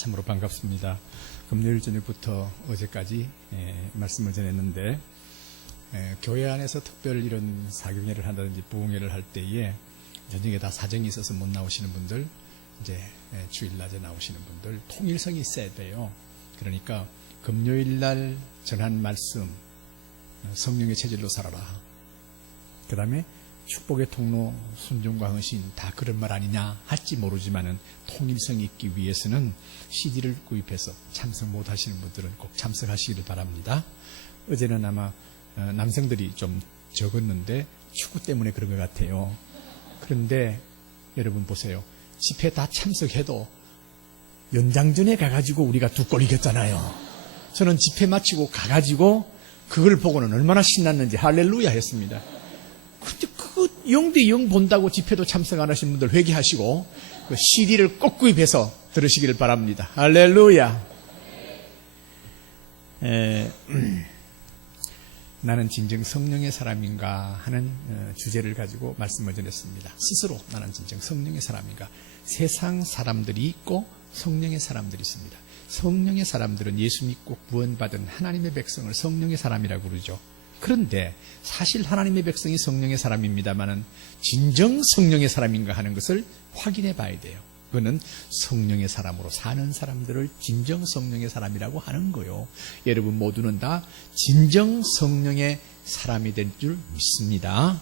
참으로 반갑습니다. 금요일 저녁부터 어제까지 말씀을 전했는데 교회 안에서 특별 이런 사경회를 한다든지 부흥회를 할 때에 저녁에 다 사정이 있어서 못 나오시는 분들, 이제 주일 낮에 나오시는 분들 통일성이 있어야 돼요. 그러니까 금요일 날 전한 말씀 성령의 체질로 살아라. 그 다음에 축복의 통로 순종과 헌신 다 그런 말 아니냐 할지 모르지만은 통일성이 있기 위해서는 CD를 구입해서 참석 못 하시는 분들은 꼭 참석하시기를 바랍니다. 어제는 아마 남성들이 좀 적었는데 축구 때문에 그런 것 같아요. 그런데 여러분 보세요. 집회 다 참석해도 연장전에 가가지고 우리가 2골 이겼잖아요. 저는 집회 마치고 가가지고 그걸 보고는 얼마나 신났는지 할렐루야 했습니다. 근데 그거 0대0 본다고 집회도 참석 안 하신 분들 회개하시고 그 CD를 꼭 구입해서 들으시기를 바랍니다. 할렐루야. 나는 진정 성령의 사람인가 하는 주제를 가지고 말씀을 전했습니다. 스스로 나는 진정 성령의 사람인가. 세상 사람들이 있고 성령의 사람들이 있습니다. 성령의 사람들은 예수 믿고 구원받은 하나님의 백성을 성령의 사람이라고 부르죠. 그런데 사실 하나님의 백성이 성령의 사람입니다만은 진정 성령의 사람인가 하는 것을 확인해 봐야 돼요. 그거는 성령의 사람으로 사는 사람들을 진정 성령의 사람이라고 하는 거요. 여러분 모두는 다 진정 성령의 사람이 될 줄 믿습니다.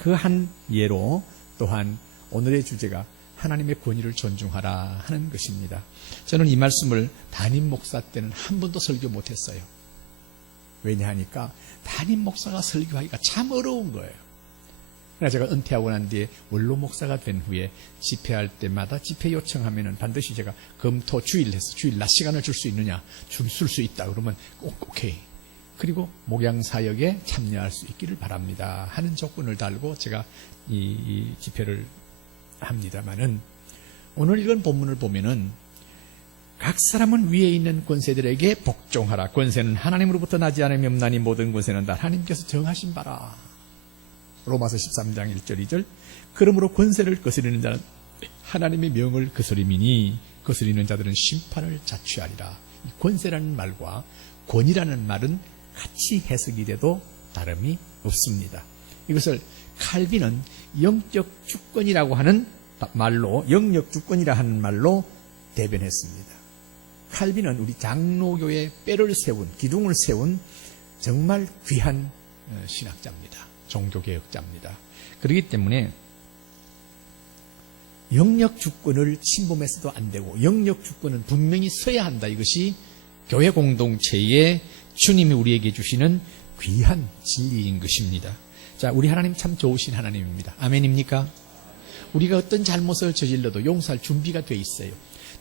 그 한 예로 또한 오늘의 주제가 하나님의 권위를 존중하라 하는 것입니다. 저는 이 말씀을 담임 목사 때는 한 번도 설교 못했어요. 왜냐하니까 담임 목사가 설교하기가 참 어려운 거예요. 그래서 제가 은퇴하고 난 뒤에 원로 목사가 된 후에 집회할 때마다 집회 요청하면은 반드시 제가 금토 주일 해서 주일 낮 시간을 줄 수 있느냐, 쓸 수 있다 그러면 오케이. 그리고 목양 사역에 참여할 수 있기를 바랍니다 하는 조건을 달고 제가 이 집회를 합니다만은 오늘 읽은 본문을 보면은 각 사람은 위에 있는 권세들에게 복종하라. 권세는 하나님으로부터 나지 않으며 없나니 모든 권세는 다 하나님께서 정하신 바라. 로마서 13장 1절 2절. 그러므로 권세를 거스리는 자는 하나님의 명을 거스림이니 거스리는 자들은 심판을 자취하리라. 이 권세라는 말과 권이라는 말은 같이 해석이 돼도 다름이 없습니다. 이것을 칼빈은 영적 주권이라고 하는 말로, 영역 주권이라 하는 말로 대변했습니다. 칼빈은 우리 장로교의 뼈를 세운, 기둥을 세운 정말 귀한 신학자입니다. 종교개혁자입니다. 그렇기 때문에 영역 주권을 침범해서도 안 되고 영역 주권은 분명히 서야 한다. 이것이 교회 공동체에 주님이 우리에게 주시는 귀한 진리인 것입니다. 자, 우리 하나님 참 좋으신 하나님입니다. 아멘입니까? 우리가 어떤 잘못을 저질러도 용서할 준비가 돼 있어요.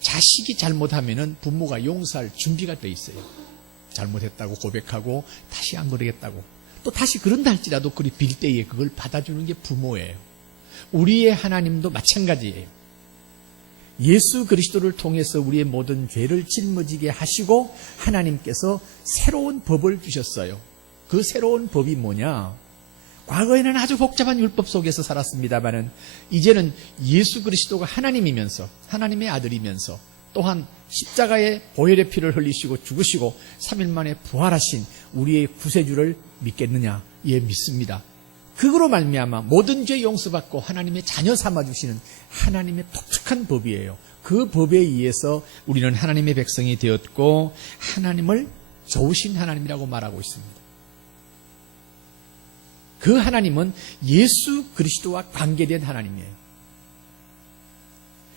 자식이 잘못하면은 부모가 용서할 준비가 돼 있어요. 잘못했다고 고백하고 다시 안 그러겠다고. 또 다시 그런다 할지라도 그리 빌 때에 그걸 받아주는 게 부모예요. 우리의 하나님도 마찬가지예요. 예수 그리스도를 통해서 우리의 모든 죄를 짊어지게 하시고 하나님께서 새로운 법을 주셨어요. 그 새로운 법이 뭐냐? 과거에는 아주 복잡한 율법 속에서 살았습니다만은 이제는 예수 그리스도가 하나님이면서 하나님의 아들이면서 또한 십자가에 보혈의 피를 흘리시고 죽으시고 3일 만에 부활하신 우리의 구세주를 믿겠느냐? 예, 믿습니다. 그거로 말미암아 모든 죄 용서받고 하나님의 자녀 삼아주시는 하나님의 독특한 법이에요. 그 법에 의해서 우리는 하나님의 백성이 되었고 하나님을 좋으신 하나님이라고 말하고 있습니다. 그 하나님은 예수 그리스도와 관계된 하나님이에요.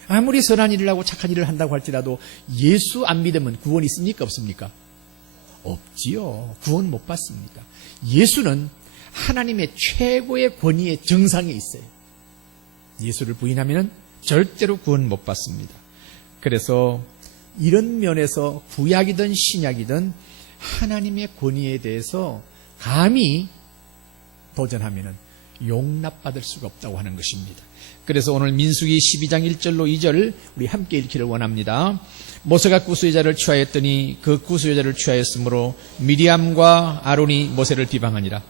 아무리 선한 일을 하고 착한 일을 한다고 할지라도 예수 안 믿으면 구원 있습니까? 없습니까? 없지요. 구원 못 받습니다. 예수는 하나님의 최고의 권위의 정상에 있어요. 예수를 부인하면 절대로 구원 못 받습니다. 그래서 이런 면에서 구약이든 신약이든 하나님의 권위에 대해서 감히 도전하면은 용납받을 수가 없다고 하는 것입니다. 그래서 오늘 민수기 12장 1절로 2절 우리 함께 읽기를 원합니다. 모세가 구수여자를 취하였더니 그 구수여자를 취하였으므로 미리암과 아론이 모세를 비방하니라.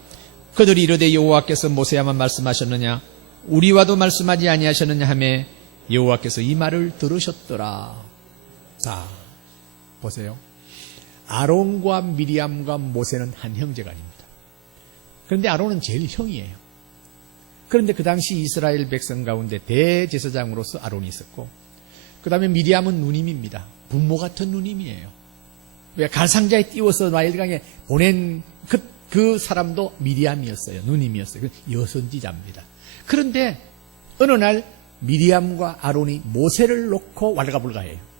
그들이 이르되 여호와께서 모세야만 말씀하셨느냐 우리와도 말씀하지 아니하셨느냐 하매 여호와께서 이 말을 들으셨더라. 자, 보세요. 아론과 미리암과 모세는 한 형제가 아닙니다. 그런데 아론은 제일 형이에요. 그런데 그 당시 이스라엘 백성 가운데 대제사장으로서 아론이 있었고, 그 다음에 미리암은 누님입니다. 부모 같은 누님이에요. 왜 갈상자에 띄워서 나일강에 보낸 그 사람도 미리암이었어요. 누님이었어요. 여선지자입니다. 그런데 어느 날 미리암과 아론이 모세를 놓고 왈가불가해요.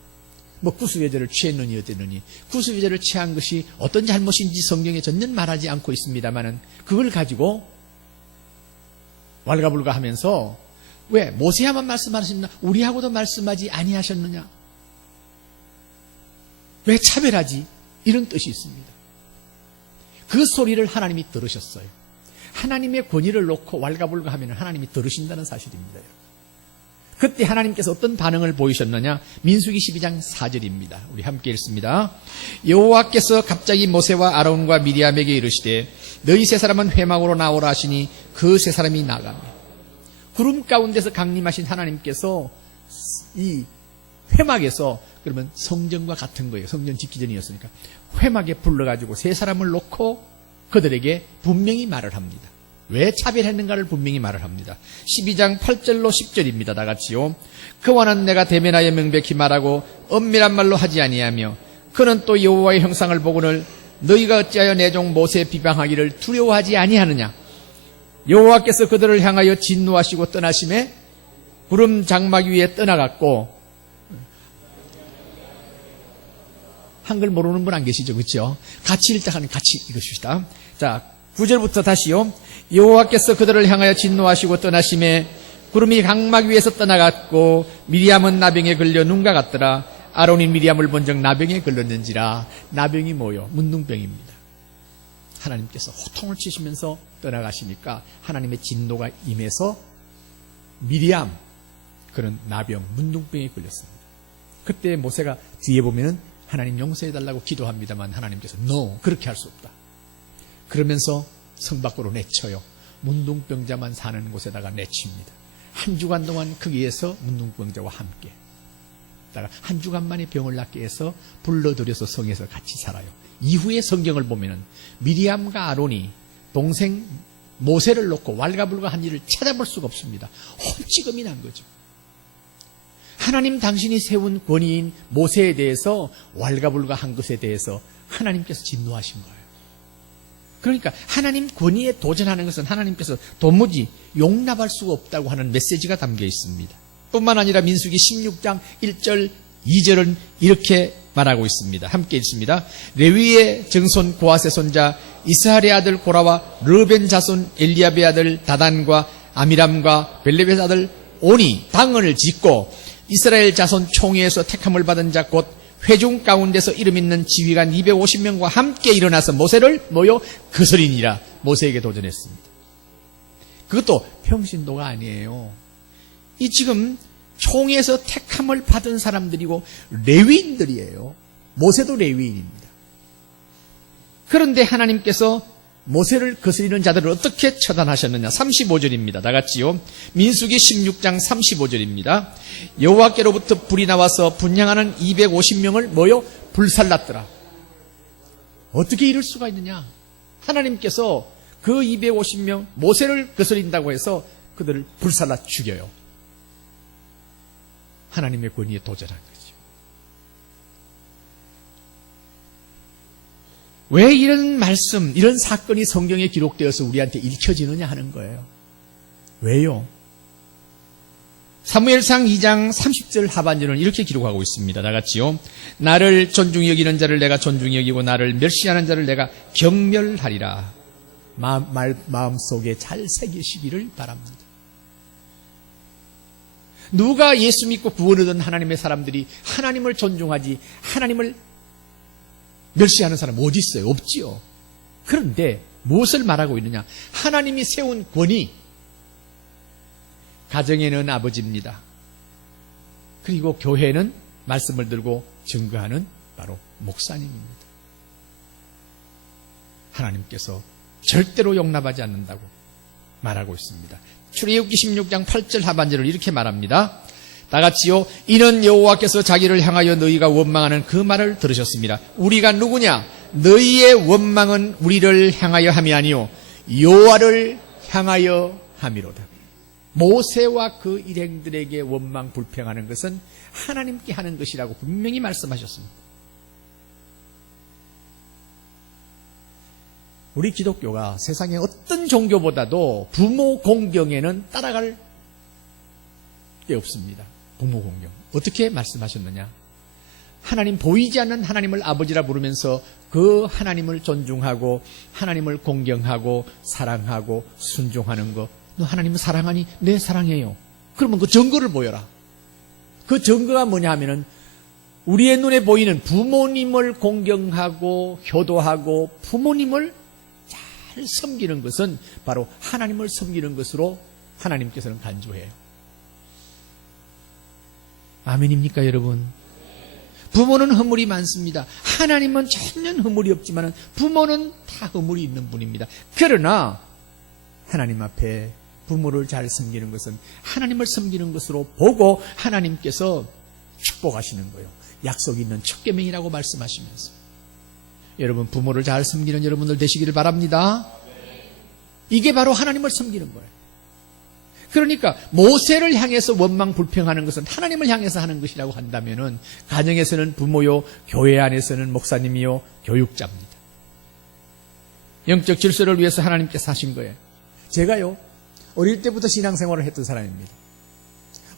뭐 구수회제를 취했느니 어쨌느니, 구수회제를 취한 것이 어떤 잘못인지 성경에 전혀 말하지 않고 있습니다만은 그걸 가지고 왈가불가하면서 왜 모세야만 말씀하셨나 우리하고도 말씀하지 아니하셨느냐, 왜 차별하지, 이런 뜻이 있습니다. 그 소리를 하나님이 들으셨어요. 하나님의 권위를 놓고 왈가불가하면 하나님이 들으신다는 사실입니다. 그때 하나님께서 어떤 반응을 보이셨느냐, 민수기 12장 4절입니다. 우리 함께 읽습니다. 여호와께서 갑자기 모세와 아론과 미리암에게 이르시되 너희 세 사람은 회막으로 나오라 하시니 그 세 사람이 나가며, 구름 가운데서 강림하신 하나님께서 이 회막에서, 그러면 성전과 같은 거예요. 성전 짓기 전이었으니까 회막에 불러가지고 세 사람을 놓고 그들에게 분명히 말을 합니다. 왜 차별했는가를 분명히 말을 합니다. 12장 8절로 10절입니다. 다 같이요. 그와는 내가 대면하여 명백히 말하고 엄밀한 말로 하지 아니하며, 그는 또 여호와의 형상을 보고는 너희가 어찌하여 내 종 모세 비방하기를 두려워하지 아니하느냐. 여호와께서 그들을 향하여 진노하시고 떠나심에 구름 장막 위에 떠나갔고, 한글 모르는 분 안 계시죠? 그렇죠? 같이 읽다가는 같이 읽으십시다. 자, 9절부터 다시요. 여호와께서 그들을 향하여 진노하시고 떠나심에 구름이 장막 위에서 떠나갔고 미리암은 나병에 걸려 눈과 같더라. 아론이 미리암을 본적 나병에 걸렸는지라. 나병이 뭐요? 문둥병입니다. 하나님께서 호통을 치시면서 떠나가시니까 하나님의 진노가 임해서 미리암, 그런 나병, 문둥병에 걸렸습니다. 그때 모세가 뒤에 보면은 하나님 용서해달라고 기도합니다만 하나님께서 No, 그렇게 할 수 없다. 그러면서 성 밖으로 내쳐요. 문둥병자만 사는 곳에다가 내칩니다. 한 주간 동안 거기에서 문둥병자와 함께, 한 주간 만에 병을 낫게 해서 불러들여서 성에서 같이 살아요. 이후에 성경을 보면은 미리암과 아론이 동생 모세를 놓고 왈가불가한 일을 찾아볼 수가 없습니다. 홀찌검이 난 거죠. 하나님 당신이 세운 권위인 모세에 대해서 왈가불가한 것에 대해서 하나님께서 진노하신 거예요. 그러니까 하나님 권위에 도전하는 것은 하나님께서 도무지 용납할 수가 없다고 하는 메시지가 담겨 있습니다. 뿐만 아니라 민수기 16장 1절 2절은 이렇게 말하고 있습니다. 함께 읽습니다. 레위의 증손 고아세 손자 이스할의 아들 고라와 르벤 자손 엘리압의 아들 다단과 아미람과 벨레벳 아들 온이 방언을 짓고 이스라엘 자손 총회에서 택함을 받은 자 곧 회중 가운데서 이름 있는 지휘관 250명과 함께 일어나서 모세를 모여 거스리니라. 모세에게 도전했습니다. 그것도 평신도가 아니에요. 이 지금 총회에서 택함을 받은 사람들이고 레위인들이에요. 모세도 레위인입니다. 그런데 하나님께서 모세를 거스리는 자들을 어떻게 처단하셨느냐. 35절입니다. 다 같이요. 민수기 16장 35절입니다. 여호와께로부터 불이 나와서 분향하는 250명을 모여 불살랐더라. 어떻게 이럴 수가 있느냐. 하나님께서 그 250명 모세를 거스린다고 해서 그들을 불살라 죽여요. 하나님의 권위에 도전한 거죠. 왜 이런 말씀, 이런 사건이 성경에 기록되어서 우리한테 읽혀지느냐 하는 거예요. 왜요? 사무엘상 2장 30절 하반절은 이렇게 기록하고 있습니다. 다 같이요. 나를 존중히 여기는 자를 내가 존중히 여기고 나를 멸시하는 자를 내가 경멸하리라. 마음속에 잘 새기시기를 바랍니다. 누가 예수 믿고 구원 얻은 하나님의 사람들이 하나님을 존중하지 하나님을 멸시하는 사람 어디 있어요? 없지요. 그런데 무엇을 말하고 있느냐? 하나님이 세운 권위, 가정에는 아버지입니다. 그리고 교회는 말씀을 들고 증거하는 바로 목사님입니다. 하나님께서 절대로 용납하지 않는다고 말하고 있습니다. 출애굽기 16장 8절 하반절을 이렇게 말합니다. 다 같이요. 이는 여호와께서 자기를 향하여 너희가 원망하는 그 말을 들으셨습니다. 우리가 누구냐? 너희의 원망은 우리를 향하여 함이 아니요 여호와를 향하여 함이로다. 모세와 그 일행들에게 원망 불평하는 것은 하나님께 하는 것이라고 분명히 말씀하셨습니다. 우리 기독교가 세상의 어떤 종교보다도 부모 공경에는 따라갈 게 없습니다. 부모 공경. 어떻게 말씀하셨느냐? 하나님, 보이지 않는 하나님을 아버지라 부르면서 그 하나님을 존중하고 하나님을 공경하고 사랑하고 순종하는 거. 너 하나님을 사랑하니? 네, 사랑해요. 그러면 그 증거를 보여라. 그 증거가 뭐냐 하면은 우리의 눈에 보이는 부모님을 공경하고 효도하고 부모님을 잘 섬기는 것은 바로 하나님을 섬기는 것으로 하나님께서는 간주해요. 아멘입니까, 여러분? 부모는 허물이 많습니다. 하나님은 전혀 허물이 없지만 부모는 다 허물이 있는 분입니다. 그러나 하나님 앞에 부모를 잘 섬기는 것은 하나님을 섬기는 것으로 보고 하나님께서 축복하시는 거예요. 약속 있는 첫 계명이라고 말씀하시면서. 여러분, 부모를 잘 섬기는 여러분들 되시기를 바랍니다. 이게 바로 하나님을 섬기는 거예요. 그러니까 모세를 향해서 원망 불평하는 것은 하나님을 향해서 하는 것이라고 한다면은 가정에서는 부모요, 교회 안에서는 목사님이요, 교육자입니다. 영적 질서를 위해서 하나님께서 하신 거예요. 제가요, 어릴 때부터 신앙생활을 했던 사람입니다.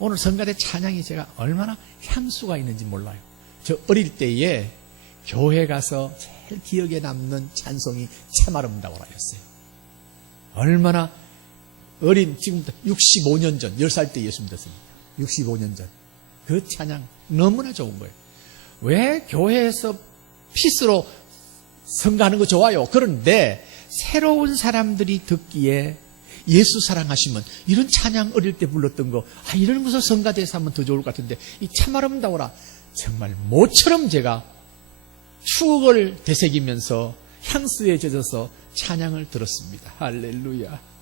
오늘 성가대 찬양이 제가 얼마나 향수가 있는지 몰라요. 저 어릴 때에 교회 가서 제일 기억에 남는 찬송이 참 아름다워라였어요. 얼마나 어린, 지금부터 65년 전, 10살 때 예수 믿었습니다. 65년 전. 그 찬양 너무나 좋은 거예요. 왜 교회에서 피스로 성가하는 거 좋아요. 그런데 새로운 사람들이 듣기에 예수 사랑하시면 이런 찬양 어릴 때 불렀던 거, 이런 것을 성가대에서 하면 더 좋을 것 같은데, 이 참 아름다워라. 정말 모처럼 제가 추억을 되새기면서 향수에 젖어서 찬양을 들었습니다. 할렐루야.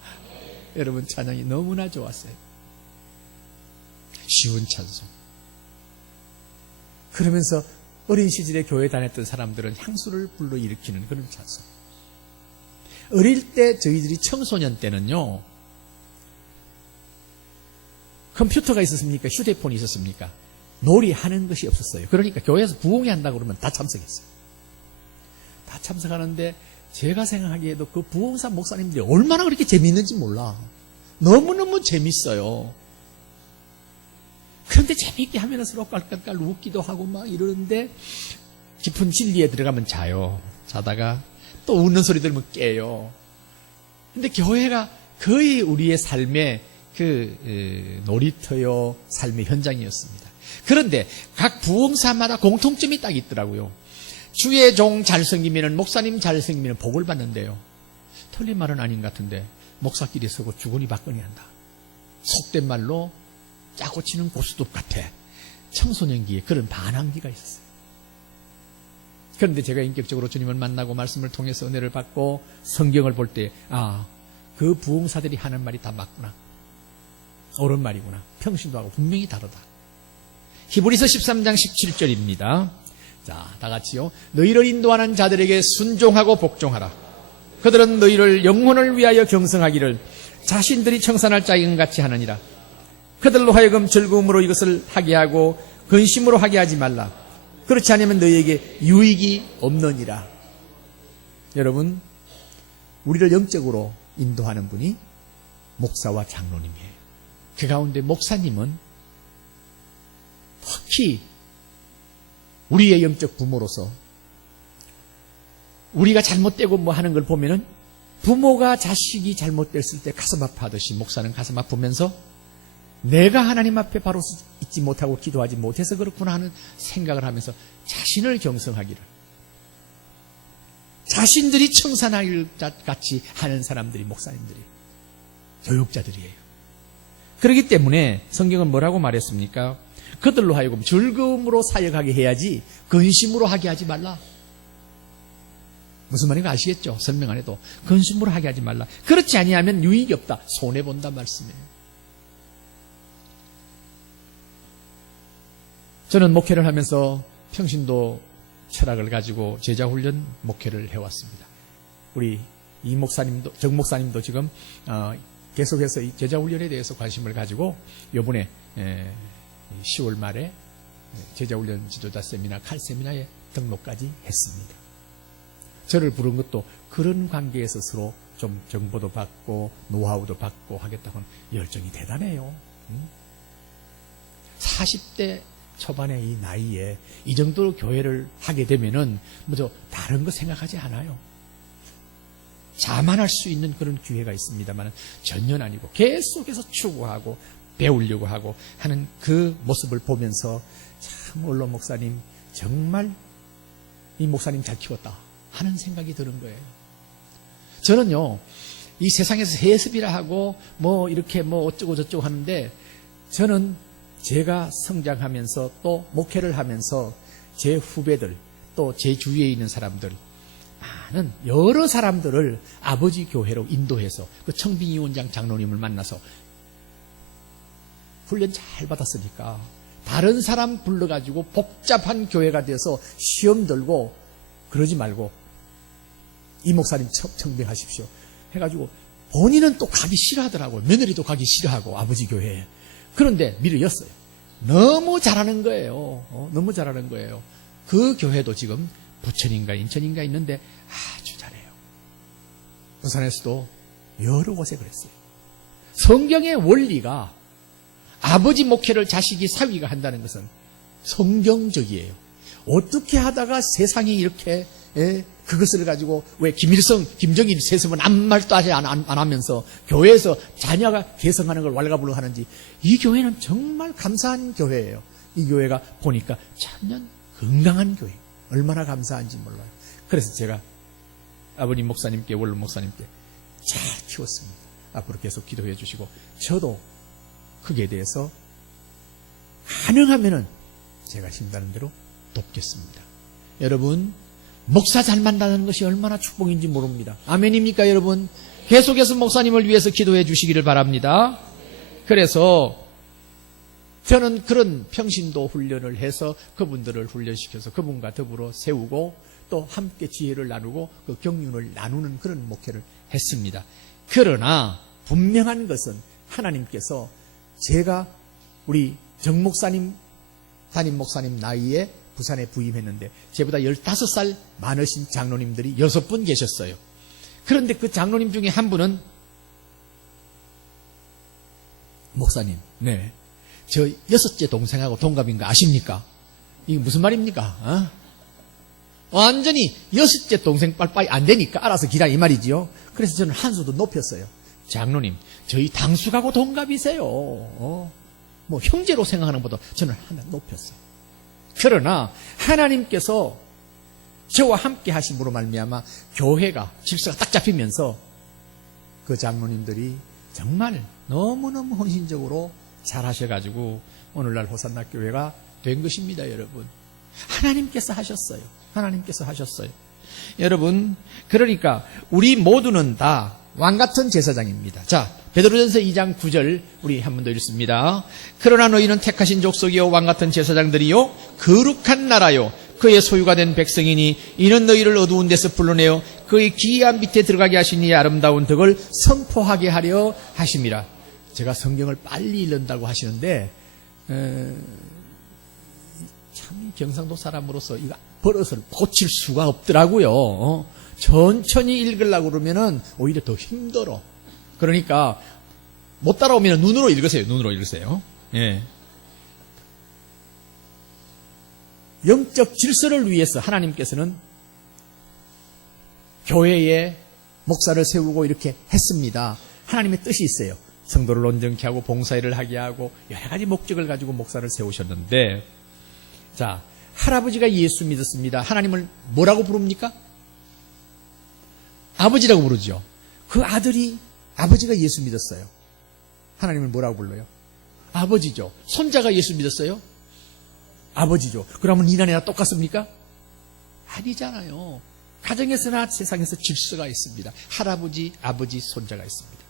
여러분, 찬양이 너무나 좋았어요. 쉬운 찬송. 그러면서 어린 시절에 교회 다녔던 사람들은 향수를 불러일으키는 그런 찬송. 어릴 때 저희들이 청소년 때는요, 컴퓨터가 있었습니까? 휴대폰이 있었습니까? 놀이하는 것이 없었어요. 그러니까 교회에서 부흥회 한다고 그러면 다 참석했어요. 다 참석하는데 제가 생각하기에도 그 부흥사 목사님들이 얼마나 그렇게 재미있는지 몰라. 너무너무 재밌어요. 그런데 재미있게 하면 서로 깔깔깔 웃기도 하고 막 이러는데 깊은 진리에 들어가면 자요. 자다가 또 웃는 소리 들으면 깨요. 근데 교회가 거의 우리의 삶의 놀이터요, 삶의 현장이었습니다. 그런데 각 부흥사마다 공통점이 딱 있더라고요. 주의 종 잘 섬기면, 목사님 잘 섬기면 복을 받는데요. 틀린 말은 아닌 것 같은데 목사끼리 서고 주거니 받거니 한다. 속된 말로 짜고 치는 고스톱 같아. 청소년기에 그런 반항기가 있었어요. 그런데 제가 인격적으로 주님을 만나고 말씀을 통해서 은혜를 받고 성경을 볼 때, 그 부흥사들이 하는 말이 다 맞구나. 옳은 말이구나. 평신도 하고 분명히 다르다. 히브리서 13장 17절입니다. 자, 다 같이요. 너희를 인도하는 자들에게 순종하고 복종하라. 그들은 너희를 영혼을 위하여 경성하기를 자신들이 청산할 자인 같이 하느니라. 그들로 하여금 즐거움으로 이것을 하게 하고 근심으로 하게 하지 말라. 그렇지 않으면 너희에게 유익이 없느니라. 여러분, 우리를 영적으로 인도하는 분이 목사와 장로님이에요. 그 가운데 목사님은 특히 우리의 영적 부모로서 우리가 잘못되고 뭐 하는 걸 보면은 부모가 자식이 잘못됐을 때 가슴 아파하듯이 목사는 가슴 아프면서 내가 하나님 앞에 바로 있지 못하고 기도하지 못해서 그렇구나 하는 생각을 하면서 자신을 경성하기를, 자신들이 청산할 같이 하는 사람들이 목사님들이, 교육자들이에요. 그렇기 때문에 성경은 뭐라고 말했습니까? 그들로 하여금 즐거움으로 사역하게 해야지 근심으로 하게 하지 말라. 무슨 말인가 아시겠죠? 설명 안 해도 근심으로 하게 하지 말라. 그렇지 아니하면 유익이 없다. 손해본다 말씀이에요. 저는 목회를 하면서 평신도 철학을 가지고 제자훈련 목회를 해왔습니다. 우리 이 목사님도, 정 목사님도 지금 계속해서 이 제자훈련에 대해서 관심을 가지고 이번에 10월 말에 제자훈련 지도자 세미나, 칼 세미나에 등록까지 했습니다. 저를 부른 것도 그런 관계에서 서로 좀 정보도 받고 노하우도 받고 하겠다고 하는 열정이 대단해요. 40대 초반의 이 나이에 이 정도로 교회를 하게 되면은 뭐죠, 다른 거 생각하지 않아요. 자만할 수 있는 그런 기회가 있습니다만 전혀 아니고 계속해서 추구하고 배우려고 하고 하는 그 모습을 보면서 참 언론 목사님 정말 이 목사님 잘 키웠다 하는 생각이 드는 거예요. 저는요, 이 세상에서 해습이라 하고 뭐 이렇게 뭐 어쩌고 저쩌고 하는데, 저는 제가 성장하면서 또 목회를 하면서 제 후배들 또 제 주위에 있는 사람들, 많은 여러 사람들을 아버지 교회로 인도해서 그 청빙 위원장 장로님을 만나서 훈련 잘 받았으니까 다른 사람 불러가지고 복잡한 교회가 돼서 시험 들고 그러지 말고 이 목사님 청빙하십시오 해가지고, 본인은 또 가기 싫어하더라고요. 며느리도 가기 싫어하고 아버지 교회에. 그런데 밀어였어요. 너무 잘하는 거예요. 너무 잘하는 거예요. 그 교회도 지금 부천인가 인천인가 있는데 아주 잘해요. 부산에서도 여러 곳에 그랬어요. 성경의 원리가 아버지 목회를 자식이 사위가 한다는 것은 성경적이에요. 어떻게 하다가 세상이 이렇게 그것을 가지고 왜 김일성, 김정일 세습은 아무 말도 안 하면서 교회에서 자녀가 개성하는 걸 왈가불로 하는지, 이 교회는 정말 감사한 교회예요. 이 교회가 보니까 천년 건강한 교회, 얼마나 감사한지 몰라요. 그래서 제가 아버님 목사님께, 원로 목사님께 잘 키웠습니다. 앞으로 계속 기도해 주시고, 저도 그게 대해서 가능하면은 제가 힘다는 대로 돕겠습니다. 여러분, 목사 잘 만나는 것이 얼마나 축복인지 모릅니다. 아멘입니까, 여러분? 계속해서 목사님을 위해서 기도해 주시기를 바랍니다. 그래서 저는 그런 평신도 훈련을 해서 그분들을 훈련시켜서 그분과 더불어 세우고 또 함께 지혜를 나누고 그 경륜을 나누는 그런 목회를 했습니다. 그러나 분명한 것은 하나님께서 제가 우리 정 목사님, 담임 목사님 나이에 부산에 부임했는데 저보다 15살 많으신 장로님들이 6분 계셨어요. 그런데 그 장로님 중에 한 분은, 목사님, 네, 저 6째 동생하고 동갑인 거 아십니까? 이게 무슨 말입니까? 완전히 6째 동생 빨빠이 안 되니까 알아서 기라 이 말이지요. 그래서 저는 한 수도 높였어요. 장로님, 저희 당숙하고 동갑이세요. 뭐 형제로 생각하는 것보다 저는 하나 높였어요. 그러나 하나님께서 저와 함께 하심으로 말미암아 교회가 질서가 딱 잡히면서 그 장로님들이 정말 너무너무 헌신적으로 잘 하셔가지고 오늘날 호산나 교회가 된 것입니다. 여러분, 하나님께서 하셨어요. 하나님께서 하셨어요. 여러분, 그러니까 우리 모두는 다 왕같은 제사장입니다. 자, 베드로전서 2장 9절 우리 한 번 더 읽습니다. 그러나 너희는 택하신 족속이요 왕같은 제사장들이요 거룩한 나라요 그의 소유가 된 백성이니 이는 너희를 어두운 데서 불러내어 그의 기이한 밑에 들어가게 하신 이의 아름다운 덕을 선포하게 하려 하심이라. 제가 성경을 빨리 읽는다고 하시는데 참 경상도 사람으로서 이거 버릇을 고칠 수가 없더라고요. 천천히 읽으려고 그러면은 오히려 더 힘들어. 그러니까 못 따라오면 눈으로 읽으세요. 눈으로 읽으세요. 예. 영적 질서를 위해서 하나님께서는 교회에 목사를 세우고 이렇게 했습니다. 하나님의 뜻이 있어요. 성도를 온전케 하고 봉사일을 하게 하고 여러 가지 목적을 가지고 목사를 세우셨는데, 자, 할아버지가 예수 믿었습니다. 하나님을 뭐라고 부릅니까? 아버지라고 부르죠. 그 아들이, 아버지가 예수 믿었어요. 하나님을 뭐라고 불러요? 아버지죠. 손자가 예수 믿었어요? 아버지죠. 그러면 이나네나 똑같습니까? 아니잖아요. 가정에서나 세상에서 질서가 있습니다. 할아버지, 아버지, 손자가 있습니다.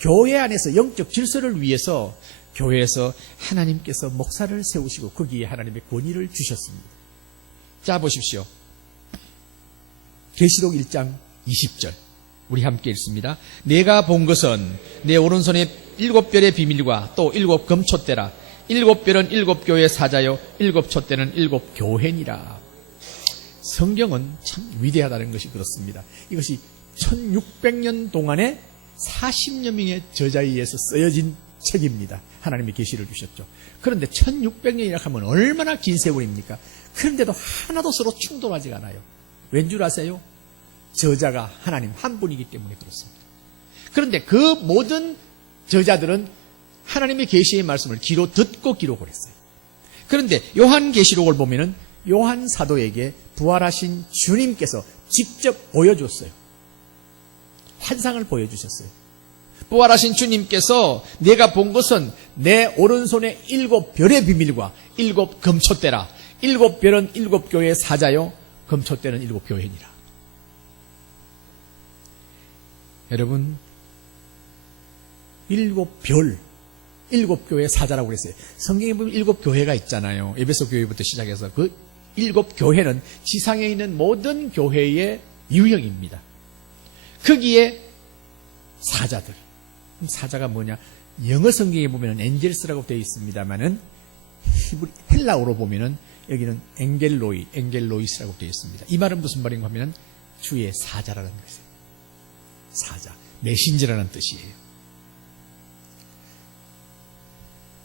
교회 안에서 영적 질서를 위해서 교회에서 하나님께서 목사를 세우시고 거기에 하나님의 권위를 주셨습니다. 자, 보십시오. 계시록 1장 20절 우리 함께 읽습니다. 내가 본 것은 내 오른손에 7별의 비밀과 또 7 금촛대라. 7별은 7 교회 사자요 7 촛대는 7 교회니라. 성경은 참 위대하다는 것이 그렇습니다. 이것이 1600년 동안에 40여 명의 저자에 의해서 쓰여진 책입니다. 하나님이 계시를 주셨죠. 그런데 1600년이라 하면 얼마나 긴 세월입니까? 그런데도 하나도 서로 충돌하지 않아요. 왠 줄 아세요? 저자가 하나님 한 분이기 때문에 그렇습니다. 그런데 그 모든 저자들은 하나님의 계시의 말씀을 귀로 듣고 기록을 했어요. 그런데 요한계시록을 보면은 요한 사도에게 부활하신 주님께서 직접 보여줬어요. 환상을 보여주셨어요. 부활하신 주님께서 내가 본 것은 내 오른손에 7별의 비밀과 7 금촛대라. 7별은 7 교회의 사자요 금촛대는 7 교회니라. 여러분 7별 7 교회의 사자라고 그랬어요. 성경에 보면 7 교회가 있잖아요. 에베소 교회부터 시작해서 그 7 교회는 지상에 있는 모든 교회의 유형입니다. 거기에 사자들. 사자가 뭐냐? 영어 성경에 보면 엔젤스라고 되어 있습니다만은 헬라어로 보면은 여기는 엔겔로이스라고 되어 있습니다. 이 말은 무슨 말인가 하면 주의 사자라는 것이에요. 사자, 메신저라는 뜻이에요.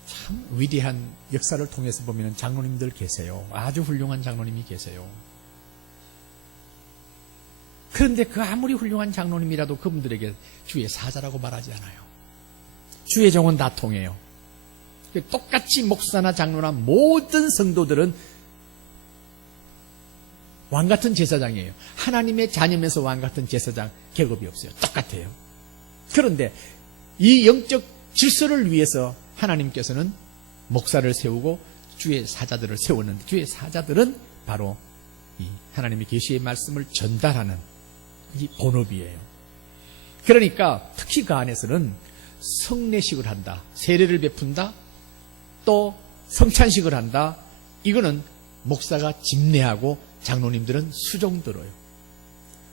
참 위대한 역사를 통해서 보면 장로님들 계세요. 아주 훌륭한 장로님이 계세요. 그런데 그 아무리 훌륭한 장로님이라도 그분들에게 주의 사자라고 말하지 않아요. 주의 종은 다 통해요. 똑같이 목사나 장로나 모든 성도들은 왕같은 제사장이에요. 하나님의 자녀면서 왕같은 제사장 계급이 없어요. 똑같아요. 그런데 이 영적 질서를 위해서 하나님께서는 목사를 세우고 주의 사자들을 세웠는데 주의 사자들은 바로 이 하나님의 계시의 말씀을 전달하는 이 본업이에요. 그러니까 특히 그 안에서는 성례식을 한다, 세례를 베푼다, 또 성찬식을 한다. 이거는 목사가 집례하고 장로님들은 수종 들어요.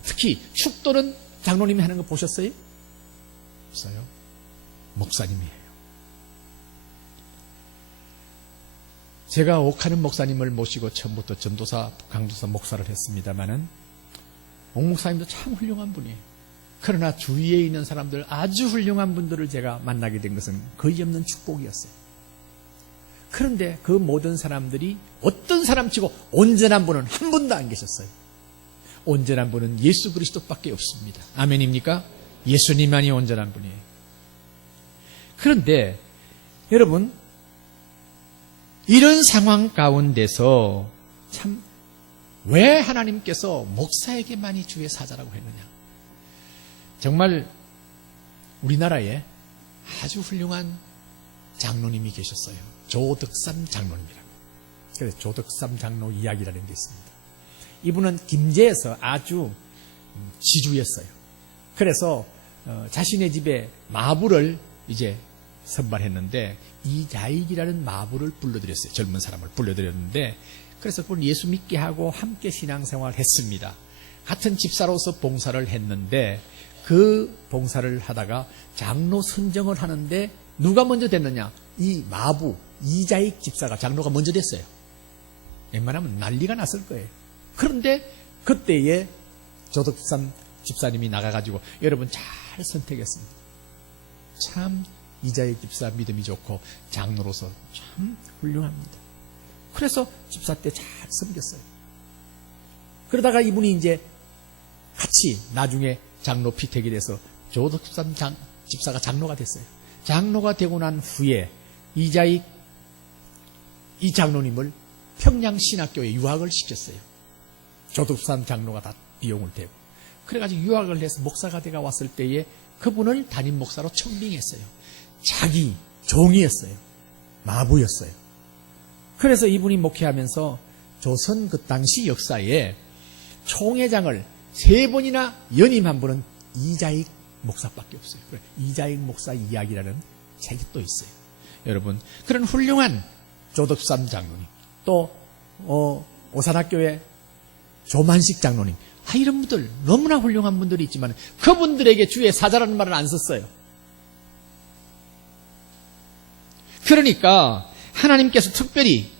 특히 축도는 장로님이 하는 거 보셨어요? 없어요. 목사님이 해요. 제가 옥하는 목사님을 모시고 처음부터 전도사, 강도사 목사를 했습니다마는 옥 목사님도 참 훌륭한 분이에요. 그러나 주위에 있는 사람들 아주 훌륭한 분들을 제가 만나게 된 것은 거의 없는 축복이었어요. 그런데 그 모든 사람들이 어떤 사람치고 온전한 분은 한 분도 안 계셨어요. 온전한 분은 예수 그리스도밖에 없습니다. 아멘입니까? 예수님만이 온전한 분이에요. 그런데 여러분 이런 상황 가운데서 참 왜 하나님께서 목사에게만이 주의 사자라고 했느냐? 정말 우리나라에 아주 훌륭한 장로님이 계셨어요. 조덕삼 장로님이라고. 그래서 조덕삼 장로 이야기라는 게 있습니다. 이분은 김제에서 아주 지주였어요. 그래서 자신의 집에 마부를 이제 선발했는데 이자익이라는 마부를 불러들였어요. 젊은 사람을 불러들였는데 그래서 그걸 예수 믿게 하고 함께 신앙생활을 했습니다. 같은 집사로서 봉사를 했는데 그 봉사를 하다가 장로 선정을 하는데 누가 먼저 됐느냐? 이 마부 이자익 집사가 장로가 먼저 됐어요. 웬만하면 난리가 났을 거예요. 그런데 그때에 조덕삼 집사님이 나가가지고 여러분 잘 선택했습니다. 참 이자익 집사 믿음이 좋고 장로로서 참 훌륭합니다. 그래서 집사 때 잘 섬겼어요. 그러다가 이분이 이제 같이 나중에 장로 피택이 돼서 조덕삼 집사가 장로가 됐어요. 장로가 되고 난 후에 이자익 이 장로님을 평양신학교에 유학을 시켰어요. 조덕삼 장로가 다 비용을 대고. 그래가지고 유학을 해서 목사가 돼가 왔을 때에 그분을 담임 목사로 청빙했어요. 자기 종이었어요. 마부였어요. 그래서 이분이 목회하면서 조선 그 당시 역사에 총회장을 3번이나 연임한 분은 이자익 목사밖에 없어요. 이자익 목사 이야기라는 책이 또 있어요. 여러분, 그런 훌륭한 조덕삼 장로님, 또 오산학교의 조만식 장로님, 이런 분들 너무나 훌륭한 분들이 있지만 그분들에게 주의 사자라는 말을 안 썼어요. 그러니까 하나님께서 특별히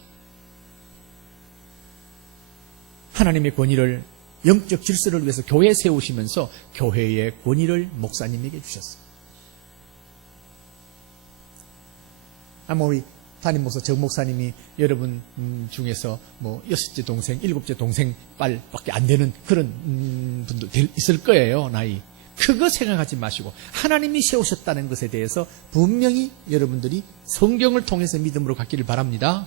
하나님의 권위를, 영적 질서를 위해서 교회 세우시면서 교회의 권위를 목사님에게 주셨어요. 우리 담임 목사 정 목사님이 여러분 중에서 뭐 6째 동생, 7째 동생 빨밖에 안 되는 그런 분도 있을 거예요, 나이. 그거 생각하지 마시고 하나님이 세우셨다는 것에 대해서 분명히 여러분들이 성경을 통해서 믿음으로 갖기를 바랍니다.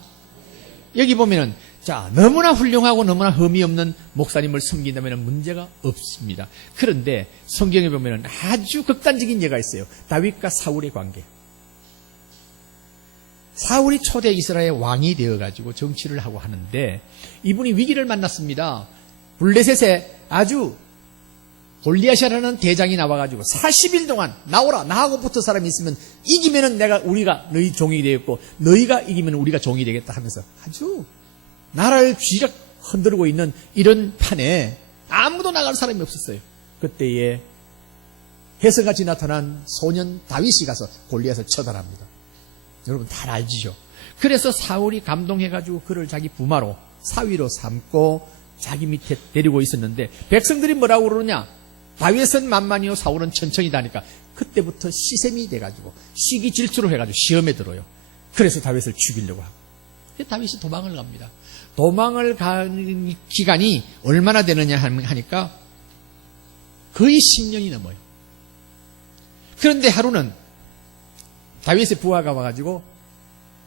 여기 보면은, 자, 너무나 훌륭하고 너무나 흠이 없는 목사님을 섬긴다면 문제가 없습니다. 그런데 성경에 보면은 아주 극단적인 예가 있어요. 다윗과 사울의 관계. 사울이 초대 이스라엘 왕이 되어가지고 정치를 하고 하는데 이분이 위기를 만났습니다. 블레셋에 아주 골리앗이라는 대장이 나와가지고 40일 동안 나오라, 나하고 붙을 사람이 있으면 이기면은 우리가 너희 종이 되겠고 너희가 이기면 우리가 종이 되겠다 하면서 아주 나라를 쥐락 흔들고 있는 이런 판에 아무도 나갈 사람이 없었어요. 그때에 혜성같이 나타난 소년 다윗이 가서 골리앗을 처단합니다. 여러분 다 알지죠. 그래서 사울이 감동해가지고 그를 자기 부마로 사위로 삼고 자기 밑에 데리고 있었는데 백성들이 뭐라고 그러느냐, 다윗은 만만이요 사울은 천천히다니까 그때부터 시샘이 돼가지고 시기 질투로 해가지고 시험에 들어요. 그래서 다윗을 죽이려고 하고 다윗이 도망을 갑니다. 도망을 가는 기간이 얼마나 되느냐 하니까 거의 10년이 넘어요. 그런데 하루는 다윗의 부하가 와가지고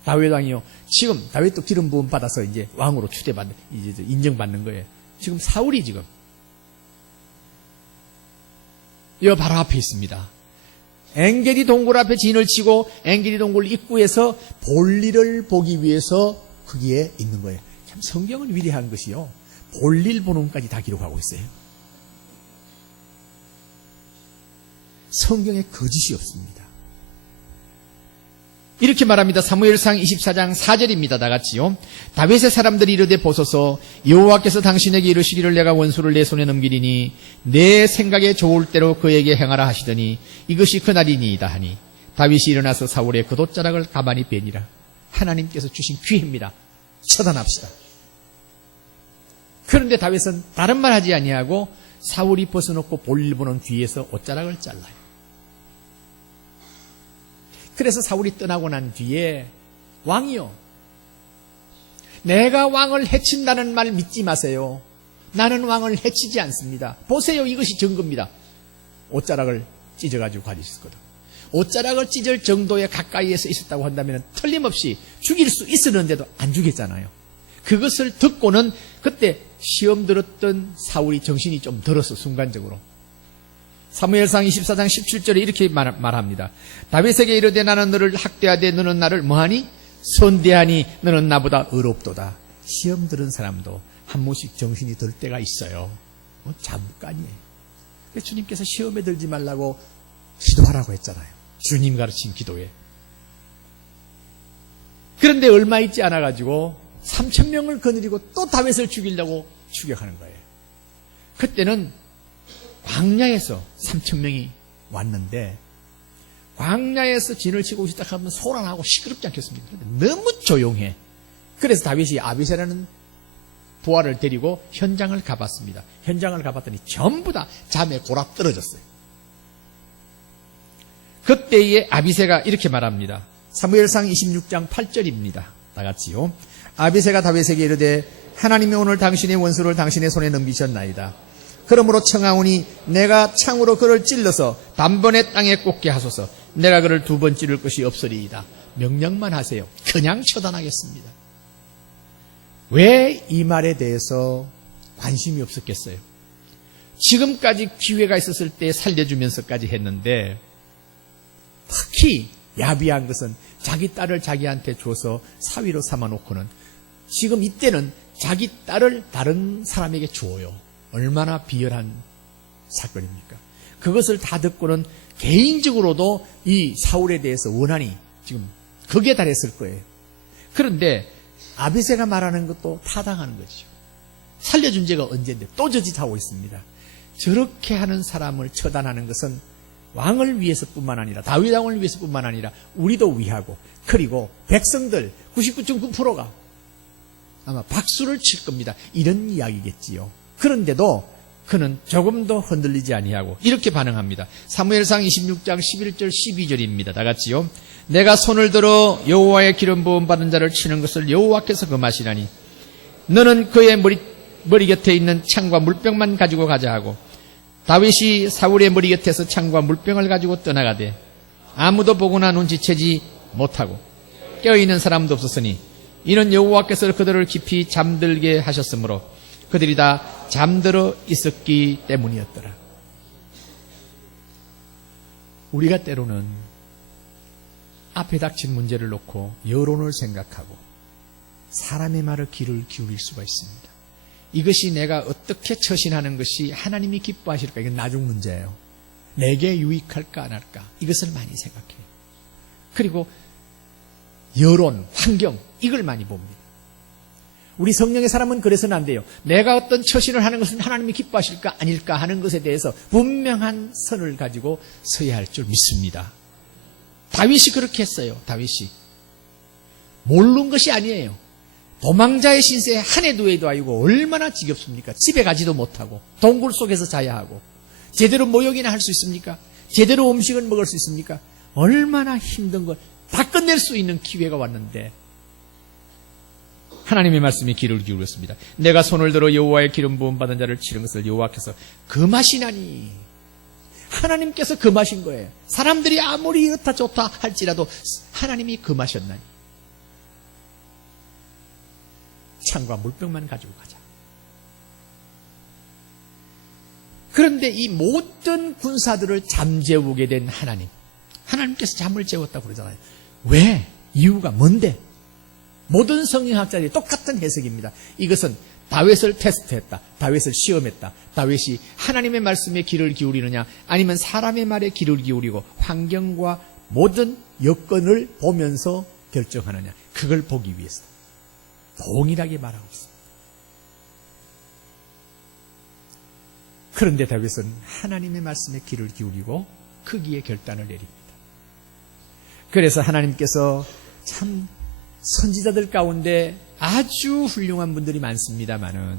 다윗 왕이요, 지금 다윗도 기름 부음 받아서 이제 왕으로 추대받는, 이제 인정받는 거예요. 지금 사울이 지금 여 바로 앞에 있습니다. 엥게리 동굴 앞에 진을 치고 엥게리 동굴 입구에서 볼일을 보기 위해서 거기에 있는 거예요. 참 성경은 위대한 것이요, 볼일 보는 것까지 다 기록하고 있어요. 성경에 거짓이 없습니다. 이렇게 말합니다. 사무엘상 24장 4절입니다. 다 같이요. 다윗의 사람들이 이르되 보소서, 여호와께서 당신에게 이르시기를 내가 원수를 내 손에 넘기리니 내 생각에 좋을 대로 그에게 행하라 하시더니 이것이 그날이니이다 하니 다윗이 일어나서 사울의 겉옷자락을 가만히 베니라. 하나님께서 주신 기회입니다. 처단합시다. 그런데 다윗은 다른 말 하지 아니하고 사울이 벗어놓고 볼일 보는 뒤에서 옷자락을 잘라요. 그래서 사울이 떠나고 난 뒤에 왕이요, 내가 왕을 해친다는 말 믿지 마세요. 나는 왕을 해치지 않습니다. 보세요, 이것이 증거입니다. 옷자락을 찢어가지고 가지고 있었거든. 옷자락을 찢을 정도의 가까이에서 있었다고 한다면 틀림없이 죽일 수 있었는데도 안 죽였잖아요. 그것을 듣고는 그때 시험 들었던 사울이 정신이 좀 들었어, 순간적으로. 사무엘상 24장 17절에 이렇게 말합니다. 다윗에게 이르되 나는 너를 학대하되 너는 나를 뭐하니? 선대하니 너는 나보다 의롭도다. 시험 들은 사람도 한 번씩 정신이 들 때가 있어요. 잠깐이에요. 주님께서 시험에 들지 말라고 기도하라고 했잖아요. 주님 가르친 기도에. 그런데 얼마 있지 않아가지고 3,000명을 거느리고 또 다윗을 죽이려고 추격하는 거예요. 그때는 광야에서 3,000명이 왔는데 광야에서 진을 치고 시작하면 소란하고 시끄럽지 않겠습니까? 그런데 너무 조용해. 그래서 다윗이 아비새라는 부하를 데리고 현장을 가봤습니다. 현장을 가봤더니 전부 다 잠에 골아 떨어졌어요. 그때에 아비새가 이렇게 말합니다. 사무엘상 26장 8절입니다. 다 같이요. 아비새가 다윗에게 이르되 하나님이 오늘 당신의 원수를 당신의 손에 넘기셨나이다. 그러므로 청하오니 내가 창으로 그를 찔러서 단번에 땅에 꽂게 하소서. 내가 그를 2번 찌를 것이 없으리이다. 명령만 하세요. 그냥 처단하겠습니다. 왜 이 말에 대해서 관심이 없었겠어요? 지금까지 기회가 있었을 때 살려주면서까지 했는데, 특히 야비한 것은 자기 딸을 자기한테 줘서 사위로 삼아놓고는 지금 이때는 자기 딸을 다른 사람에게 주어요. 얼마나 비열한 사건입니까? 그것을 다 듣고는 개인적으로도 이 사울에 대해서 원한이 지금 거기에 달했을 거예요. 그런데 아비새가 말하는 것도 타당하는 거죠. 살려준 죄가 언제인데 또 저짓하고 있습니다. 저렇게 하는 사람을 처단하는 것은 왕을 위해서뿐만 아니라 다윗 왕을 위해서뿐만 아니라 우리도 위하고, 그리고 백성들 99.9%가 아마 박수를 칠 겁니다. 이런 이야기겠지요. 그런데도 그는 조금도 흔들리지 아니하고 이렇게 반응합니다. 사무엘상 26장 11절 12절입니다. 다 같이요. 내가 손을 들어 여호와의 기름 부음 받은 자를 치는 것을 여호와께서 금하시나니 너는 그의 머리 곁에 있는 창과 물병만 가지고 가자 하고, 다윗이 사울의 머리 곁에서 창과 물병을 가지고 떠나가되 아무도 보거나 눈치채지 못하고 깨어있는 사람도 없었으니 이는 여호와께서 그들을 깊이 잠들게 하셨으므로 그들이 다 잠들어 있었기 때문이었더라. 우리가 때로는 앞에 닥친 문제를 놓고 여론을 생각하고 사람의 말을 귀를 기울일 수가 있습니다. 이것이 내가 어떻게 처신하는 것이 하나님이 기뻐하실까? 이건 나중 문제예요. 내게 유익할까 안 할까? 이것을 많이 생각해요. 그리고 여론, 환경, 이걸 많이 봅니다. 우리 성령의 사람은 그래서는 안 돼요. 내가 어떤 처신을 하는 것은 하나님이 기뻐하실까 아닐까 하는 것에 대해서 분명한 선을 가지고 서야 할 줄 믿습니다. 다윗이 그렇게 했어요. 다윗이 모르는 것이 아니에요. 도망자의 신세에 한 해 두 해도 아니고 얼마나 지겹습니까? 집에 가지도 못하고 동굴 속에서 자야 하고, 제대로 모욕이나 할 수 있습니까? 제대로 음식을 먹을 수 있습니까? 얼마나 힘든 걸 다 끝낼 수 있는 기회가 왔는데 하나님의 말씀에 귀를 기울였습니다. 내가 손을 들어 여호와의 기름 부음 받은 자를 치는 것을 여호와께서 금하시나니, 하나님께서 금하신 거예요. 사람들이 아무리 이렇다 좋다 할지라도 하나님이 금하셨나니 창과 물병만 가지고 가자. 그런데 이 모든 군사들을 잠재우게 된 하나님께서 잠을 재웠다고 그러잖아요. 왜? 이유가 뭔데? 모든 성경학자들이 똑같은 해석입니다. 이것은 다윗을 테스트했다. 다윗을 시험했다. 다윗이 하나님의 말씀에 귀를 기울이느냐 아니면 사람의 말에 귀를 기울이고 환경과 모든 여건을 보면서 결정하느냐, 그걸 보기 위해서 동일하게 말하고 있습니다. 그런데 다윗은 하나님의 말씀에 귀를 기울이고 크기의 결단을 내립니다. 그래서 하나님께서 참 선지자들 가운데 아주 훌륭한 분들이 많습니다마는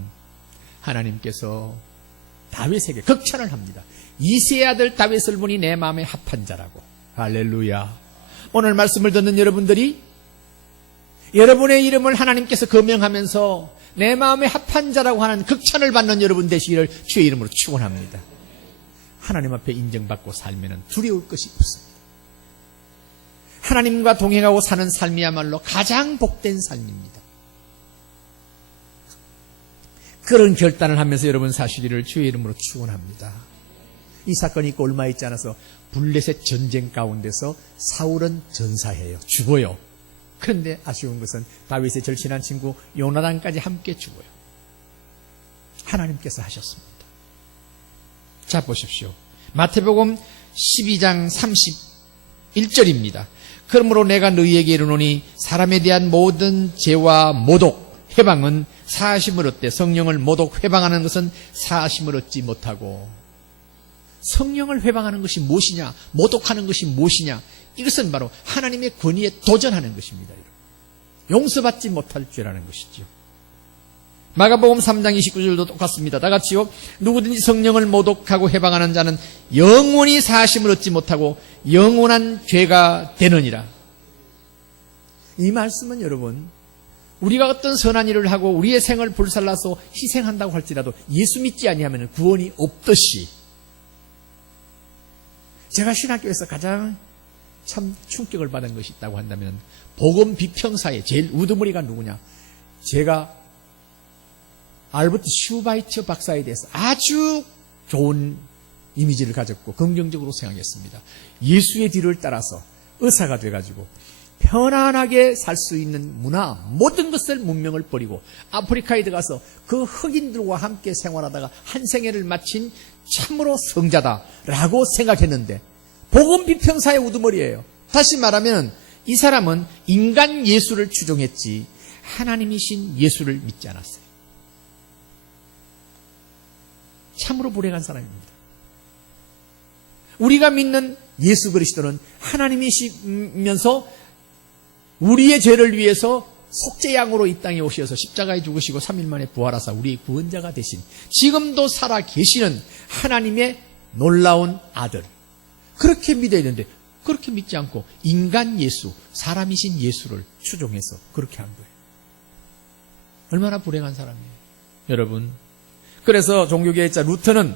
하나님께서 다윗에게 극찬을 합니다. 이새의 아들 다윗을 보니 내 마음에 합한 자라고. 할렐루야. 오늘 말씀을 듣는 여러분들이 여러분의 이름을 하나님께서 거명하면서 내 마음에 합한 자라고 하는 극찬을 받는 여러분 되시기를 주의 이름으로 축원합니다. 하나님 앞에 인정받고 살면 두려울 것이 없습니다. 하나님과 동행하고 사는 삶이야말로 가장 복된 삶입니다. 그런 결단을 하면서 여러분 사시기를 주의 이름으로 축원합니다. 이 사건이 있고 얼마 있지 않아서 블레셋 전쟁 가운데서 사울은 전사해요. 죽어요. 그런데 아쉬운 것은 다윗의 절친한 친구 요나단까지 함께 죽어요. 하나님께서 하셨습니다. 자, 보십시오. 마태복음 12장 31절입니다. 그러므로 내가 너희에게 이르노니 사람에 대한 모든 죄와 모독, 회방은 사하심을 얻되 성령을 모독, 회방하는 것은 사하심을 얻지 못하고. 성령을 회방하는 것이 무엇이냐, 모독하는 것이 무엇이냐, 이것은 바로 하나님의 권위에 도전하는 것입니다. 용서받지 못할 죄라는 것이죠. 마가복음 3장 29절도 똑같습니다. 다 같이요. 누구든지 성령을 모독하고 해방하는 자는 영원히 사하심을 얻지 못하고 영원한 죄가 되느니라. 이 말씀은 여러분, 우리가 어떤 선한 일을 하고 우리의 생을 불살라서 희생한다고 할지라도 예수 믿지 아니하면 구원이 없듯이, 제가 신학교에서 가장 참 충격을 받은 것이 있다고 한다면 복음 비평사에 제일 우두머리가 누구냐? 제가 알버트 슈바이처 박사에 대해서 아주 좋은 이미지를 가졌고 긍정적으로 생각했습니다. 예수의 뒤를 따라서 의사가 돼가지고 편안하게 살 수 있는 문화, 모든 것을 문명을 버리고 아프리카에 들어가서 그 흑인들과 함께 생활하다가 한 생애를 마친 참으로 성자다라고 생각했는데 복음 비평사의 우두머리예요. 다시 말하면 이 사람은 인간 예수를 추종했지 하나님이신 예수를 믿지 않았어요. 참으로 불행한 사람입니다. 우리가 믿는 예수 그리스도는 하나님이시면서 우리의 죄를 위해서 속죄양으로 이 땅에 오셔서 십자가에 죽으시고 3일 만에 부활하사 우리의 구원자가 되신, 지금도 살아 계시는 하나님의 놀라운 아들, 그렇게 믿어야 되는데 그렇게 믿지 않고 인간 예수, 사람이신 예수를 추종해서 그렇게 한 거예요. 얼마나 불행한 사람이에요, 여러분. 그래서 종교개혁자 루터는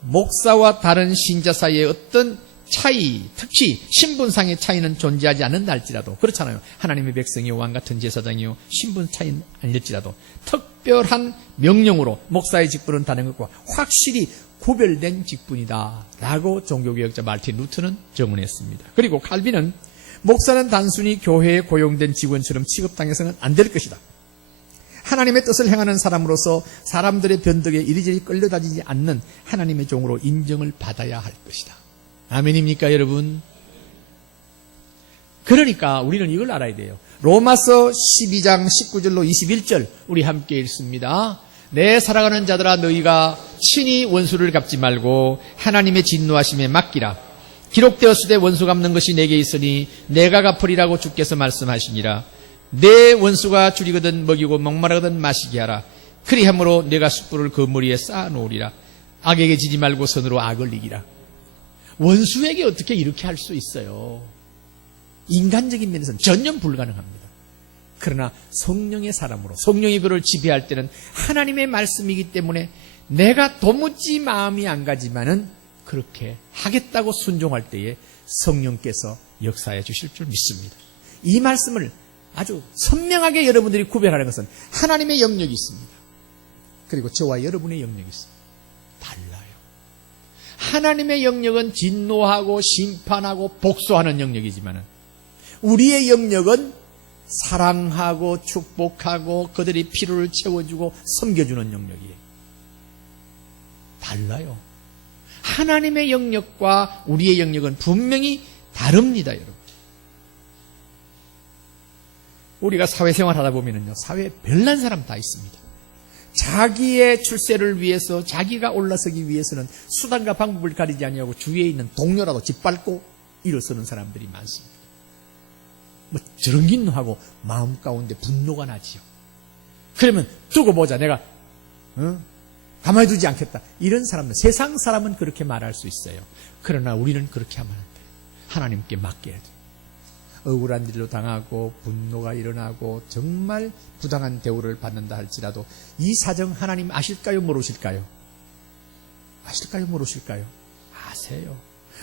목사와 다른 신자 사이에 어떤 차이, 특히 신분상의 차이는 존재하지 않는다 할지라도, 그렇잖아요. 하나님의 백성이요 왕같은 제사장이요 신분 차이는 아닐지라도 특별한 명령으로 목사의 직분은 다른 것과 확실히 구별된 직분이다 라고 종교개혁자 마르틴 루터는 정언했습니다. 그리고 칼빈은 목사는 단순히 교회에 고용된 직원처럼 취급당해서는 안 될 것이다. 하나님의 뜻을 행하는 사람으로서 사람들의 변덕에 이리저리 끌려다니지 않는 하나님의 종으로 인정을 받아야 할 것이다. 아멘입니까, 여러분? 그러니까 우리는 이걸 알아야 돼요. 로마서 12장 19절로 21절 우리 함께 읽습니다. 내 사랑하는 자들아, 너희가 친히 원수를 갚지 말고 하나님의 진노하심에 맡기라. 기록되었으되 원수 갚는 것이 내게 있으니 내가 갚으리라고 주께서 말씀하시니라. 내 원수가 줄이거든 먹이고 목마르거든 마시게 하라. 그리함으로 내가 숯불을 그 머리에 쌓아놓으리라. 악에게 지지 말고 선으로 악을 이기라. 원수에게 어떻게 이렇게 할 수 있어요? 인간적인 면에서는 전혀 불가능합니다. 그러나 성령의 사람으로, 성령이 그를 지배할 때는 하나님의 말씀이기 때문에 내가 도무지 마음이 안 가지만은 그렇게 하겠다고 순종할 때에 성령께서 역사해 주실 줄 믿습니다. 이 말씀을 아주 선명하게 여러분들이 구별하는 것은 하나님의 영역이 있습니다. 그리고 저와 여러분의 영역이 있습니다. 달라요. 하나님의 영역은 진노하고 심판하고 복수하는 영역이지만 우리의 영역은 사랑하고 축복하고 그들이 필요를 채워주고 섬겨주는 영역이에요. 달라요. 하나님의 영역과 우리의 영역은 분명히 다릅니다, 여러분. 우리가 사회생활 하다 보면요, 사회에 별난 사람 다 있습니다. 자기의 출세를 위해서, 자기가 올라서기 위해서는 수단과 방법을 가리지 아니하고 주위에 있는 동료라도 짓밟고 일어서는 사람들이 많습니다. 뭐 저런 긴 하고 마음 가운데 분노가 나지요. 그러면 두고 보자, 내가 가만히 두지 않겠다. 이런 사람들, 세상 사람은 그렇게 말할 수 있어요. 그러나 우리는 그렇게 하면 안 돼요. 하나님께 맡겨야 돼요. 억울한 일로 당하고 분노가 일어나고 정말 부당한 대우를 받는다 할지라도 이 사정 하나님 아실까요, 모르실까요? 아실까요, 모르실까요? 아세요.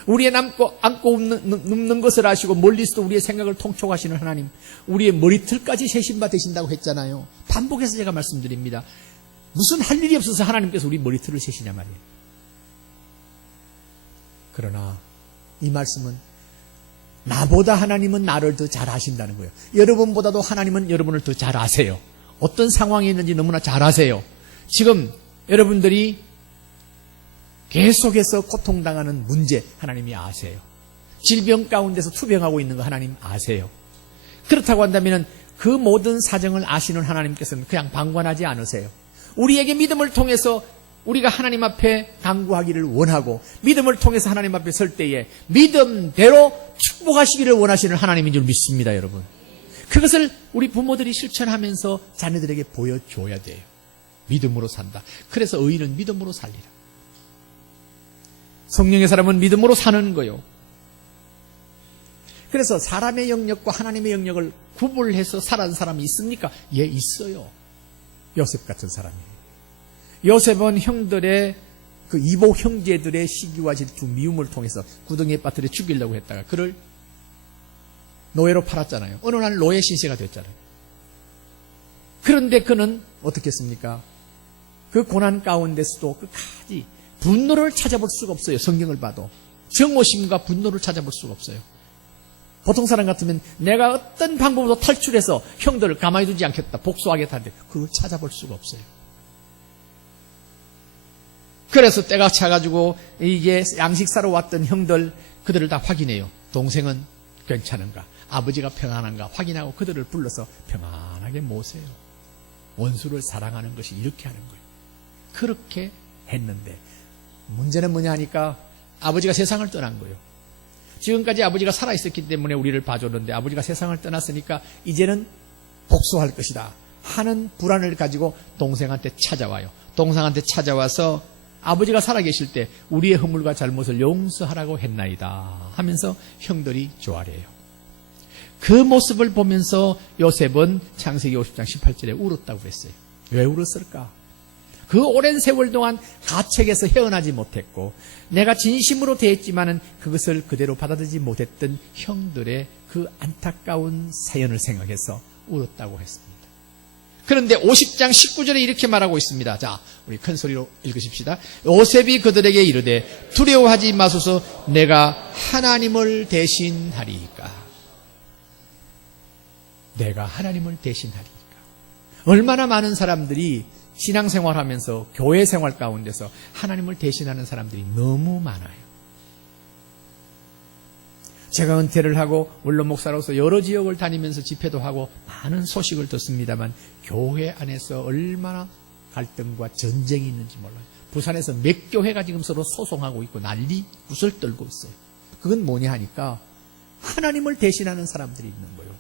우리의 안고 눕는 것을 아시고 멀리서도 우리의 생각을 통촉하시는 하나님, 우리의 머리털까지 세신 바 되신다고 했잖아요. 반복해서 제가 말씀드립니다. 무슨 할 일이 없어서 하나님께서 우리 머리털을 세시냐 말이에요. 그러나 이 말씀은 나보다 하나님은 나를 더 잘 아신다는 거예요. 여러분보다도 하나님은 여러분을 더 잘 아세요. 어떤 상황에 있는지 너무나 잘 아세요. 지금 여러분들이 계속해서 고통당하는 문제 하나님이 아세요. 질병 가운데서 투병하고 있는 거 하나님 아세요. 그렇다고 한다면 그 모든 사정을 아시는 하나님께서는 그냥 방관하지 않으세요. 우리에게 믿음을 통해서 우리가 하나님 앞에 간구하기를 원하고 믿음을 통해서 하나님 앞에 설 때에 믿음대로 축복하시기를 원하시는 하나님인 줄 믿습니다, 여러분. 그것을 우리 부모들이 실천하면서 자녀들에게 보여줘야 돼요. 믿음으로 산다. 그래서 의인은 믿음으로 살리라. 성령의 사람은 믿음으로 사는 거요. 그래서 사람의 영역과 하나님의 영역을 구분해서 살아온 사람이 있습니까? 예, 있어요. 요셉 같은 사람이에요. 요셉은 형들의 그 이복 형제들의 시기와 질투, 미움을 통해서 구덩이에 빠뜨려 죽이려고 했다가 그를 노예로 팔았잖아요. 어느 날 노예 신세가 됐잖아요. 그런데 그는 어떻게 했습니까? 그 고난 가운데서도 끝까지 분노를 찾아볼 수가 없어요. 성경을 봐도 정오심과 분노를 찾아볼 수가 없어요. 보통 사람 같으면 내가 어떤 방법으로 탈출해서 형들을 가만히 두지 않겠다, 복수하겠다 하는데 그거 찾아볼 수가 없어요. 그래서 때가 차가지고 이게 양식 사러 왔던 형들, 그들을 다 확인해요. 동생은 괜찮은가? 아버지가 평안한가 확인하고 그들을 불러서 평안하게 모세요. 원수를 사랑하는 것이 이렇게 하는 거예요. 그렇게 했는데 문제는 뭐냐 하니까 아버지가 세상을 떠난 거예요. 지금까지 아버지가 살아있었기 때문에 우리를 봐줬는데 아버지가 세상을 떠났으니까 이제는 복수할 것이다 하는 불안을 가지고 동생한테 찾아와요. 동생한테 찾아와서 아버지가 살아계실 때 우리의 허물과 잘못을 용서하라고 했나이다 하면서 형들이 조아려요. 그 모습을 보면서 요셉은 창세기 50장 18절에 울었다고 그랬어요. 왜 울었을까? 그 오랜 세월 동안 가책에서 헤어나지 못했고 내가 진심으로 대했지만은 그것을 그대로 받아들이지 못했던 형들의 그 안타까운 사연을 생각해서 울었다고 했습니다. 그런데 50장 19절에 이렇게 말하고 있습니다. 자, 우리 큰 소리로 읽으십시다. 요셉이 그들에게 이르되 두려워하지 마소서 내가 하나님을 대신하리이까. 내가 하나님을 대신하리이까. 얼마나 많은 사람들이 신앙생활하면서 교회 생활 가운데서 하나님을 대신하는 사람들이 너무 많아요. 제가 은퇴를 하고 원로 목사로서 여러 지역을 다니면서 집회도 하고 많은 소식을 듣습니다만 교회 안에서 얼마나 갈등과 전쟁이 있는지 몰라요. 부산에서 몇 교회가 지금 서로 소송하고 있고 난리 구슬 떨고 있어요. 그건 뭐냐 하니까 하나님을 대신하는 사람들이 있는 거예요.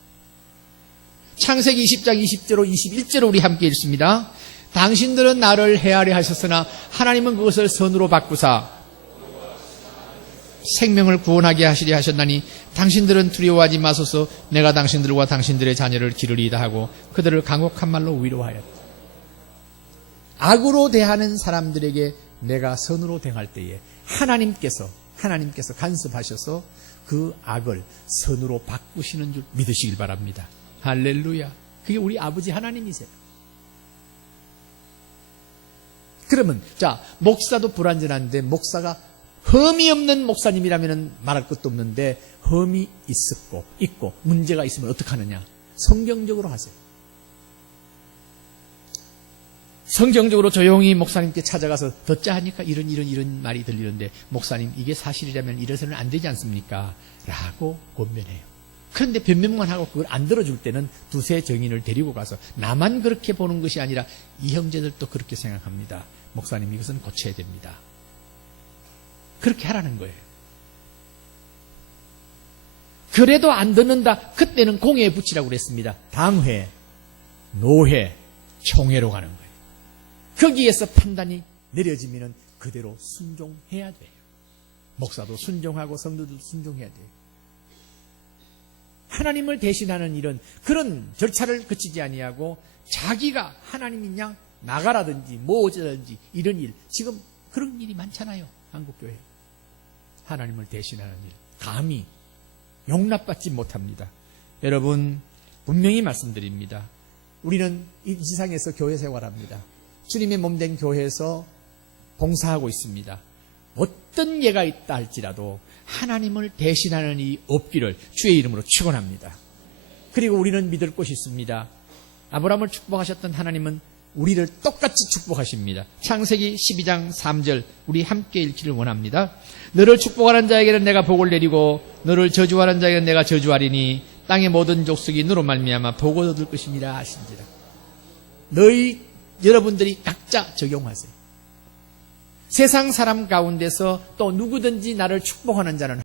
창세기 20장 20절로 21절로 우리 함께 읽습니다. 당신들은 나를 헤아려 하셨으나 하나님은 그것을 선으로 바꾸사 생명을 구원하게 하시려 하셨나니 당신들은 두려워하지 마소서 내가 당신들과 당신들의 자녀를 기르리이다 하고 그들을 강곡한 말로 위로하였다. 악으로 대하는 사람들에게 내가 선으로 대할 때에 하나님께서 간섭하셔서 그 악을 선으로 바꾸시는 줄 믿으시길 바랍니다. 할렐루야. 그게 우리 아버지 하나님이세요. 그러면 자, 목사도 불완전한데 목사가 흠이 없는 목사님이라면 말할 것도 없는데 흠이 있고 문제가 있으면 어떻게 하느냐? 성경적으로 하세요. 성경적으로 조용히 목사님께 찾아가서 듣자 하니까 이런 말이 들리는데 목사님 이게 사실이라면 이래서는 안 되지 않습니까? 라고 권면해요. 그런데 변명만 하고 그걸 안 들어줄 때는 두세 정인을 데리고 가서 나만 그렇게 보는 것이 아니라 이 형제들도 그렇게 생각합니다. 목사님 이것은 고쳐야 됩니다. 그렇게 하라는 거예요. 그래도 안 듣는다. 그때는 공회에 붙이라고 그랬습니다. 당회, 노회, 총회로 가는 거예요. 거기에서 판단이 내려지면 그대로 순종해야 돼요. 목사도 순종하고 성도도 순종해야 돼요. 하나님을 대신하는 일은 그런 절차를 거치지 아니하고 자기가 하나님이냐 나가라든지 뭐 어쩌든지 이런 일, 지금 그런 일이 많잖아요. 한국교회. 하나님을 대신하는 일 감히 용납받지 못합니다. 여러분 분명히 말씀드립니다. 우리는 이 지상에서 교회 생활합니다. 주님의 몸된 교회에서 봉사하고 있습니다. 어떤 예가 있다 할지라도 하나님을 대신하는 일이 없기를 주의 이름으로 축원합니다. 그리고 우리는 믿을 곳이 있습니다. 아브라함을 축복하셨던 하나님은 우리를 똑같이 축복하십니다. 창세기 12장 3절 우리 함께 읽기를 원합니다. 너를 축복하는 자에게는 내가 복을 내리고 너를 저주하는 자에게는 내가 저주하리니 땅의 모든 족속이 너로 말미암아 복을 얻을 것이니라 하신지라. 여러분들이 각자 적용하세요. 세상 사람 가운데서 또 누구든지 나를 축복하는 자는